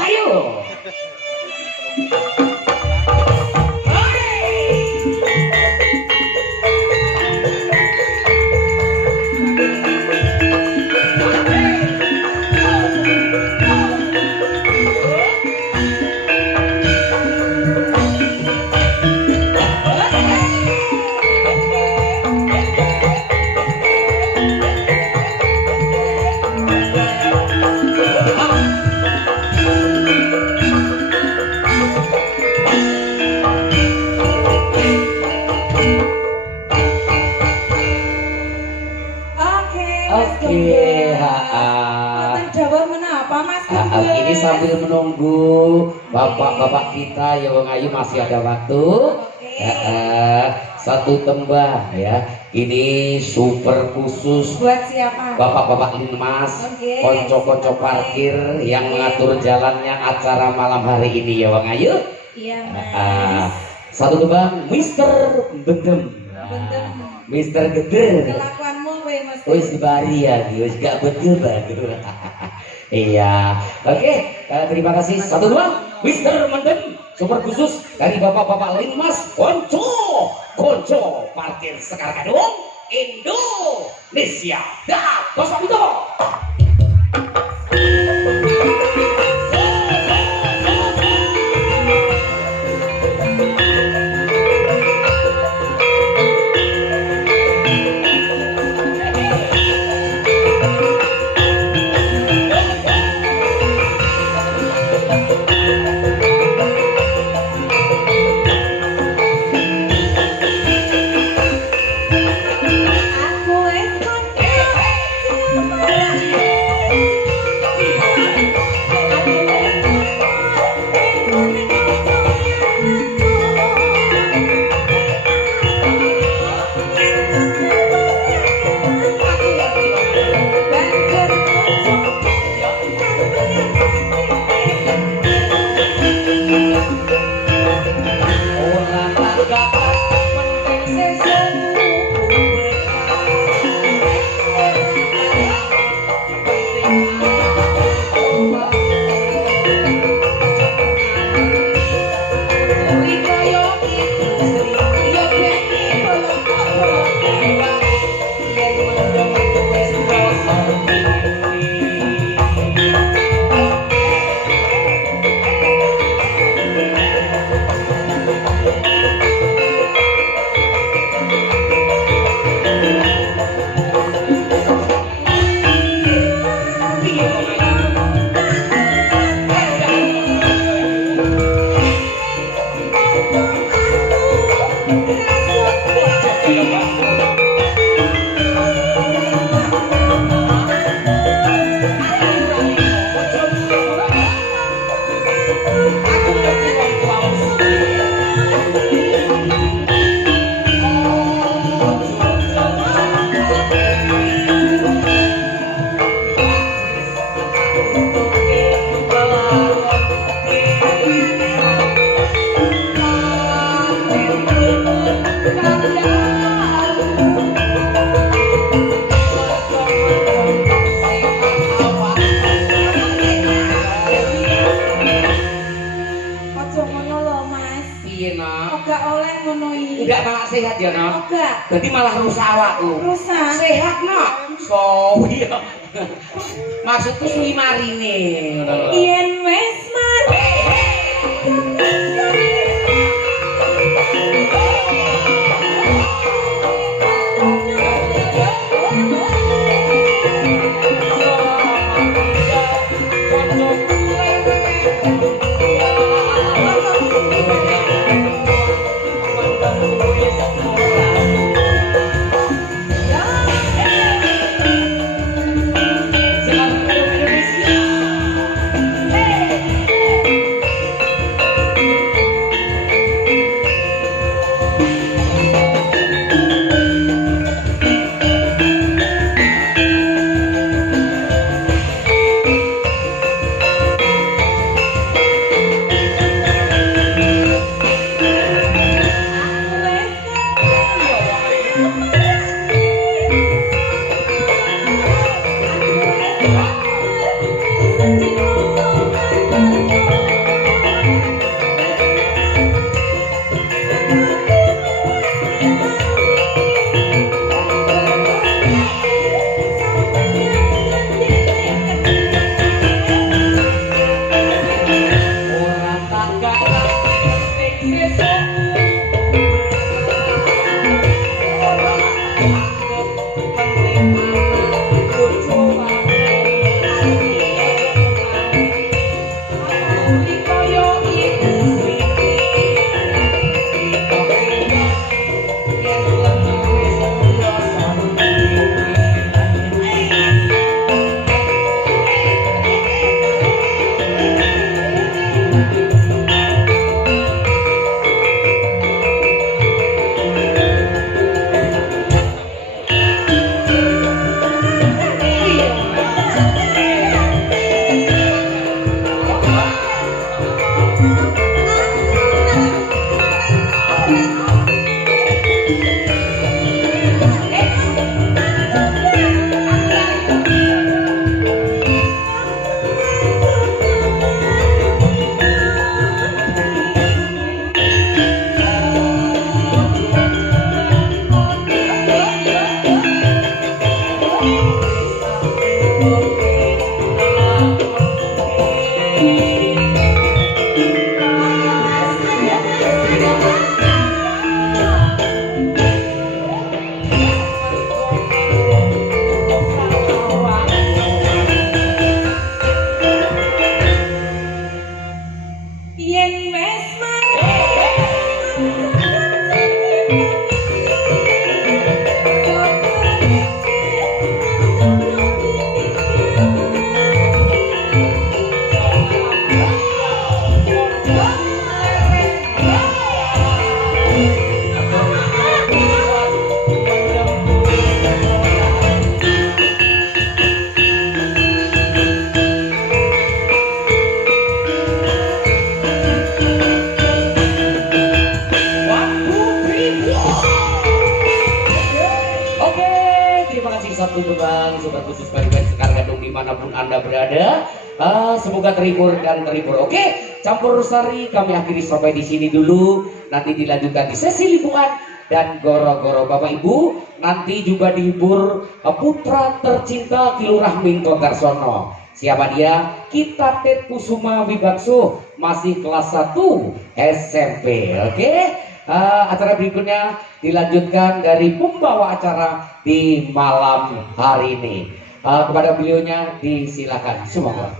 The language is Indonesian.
Wong ayo. Ini sambil menunggu bapak-bapak kita ya Wong Ayu masih ada waktu. Satu tembang ya. Ini super khusus buat siapa? Bapak-bapak Linmas, konco-konco parkir yang mengatur jalannya acara malam hari ini ya Wong Ayu. Iya, Mas. Satu tembang Mister Bendem. Mister Gede. Kelakuanmu we Mas. Wis dibari ya, wis gak betul bagus. Iya, oke, terima kasih. Satu dua, Mister Mendem, super khusus dari bapak-bapak Linmas, konco parkir Sekar Gadung, Indonesia. Dah, Bos Pamito. Sehat ya nak? Enggak. Berarti malah rusak awakku. Rusak. Sehat nak? So iya. Maksudku suwi marine. Yen wes mari. Hey! untuk Bang Super Khusus Pelikan Sekar Gadung dimanapun Anda berada. Semoga terhibur dan terhibur. Oke, Campur Sari kami akhiri sampai di sini dulu. Nanti dilanjutkan di sesi liburan dan goro-goro Bapak Ibu. Nanti juga dihibur putra tercinta Kilurah Minto Darsono. Siapa dia? Kita Ted Kusuma Wibaksu, masih kelas 1 SMP. Oke. Acara berikutnya dilanjutkan dari pembawa acara di malam hari ini. Kepada beliaunya disilakan. Semoga.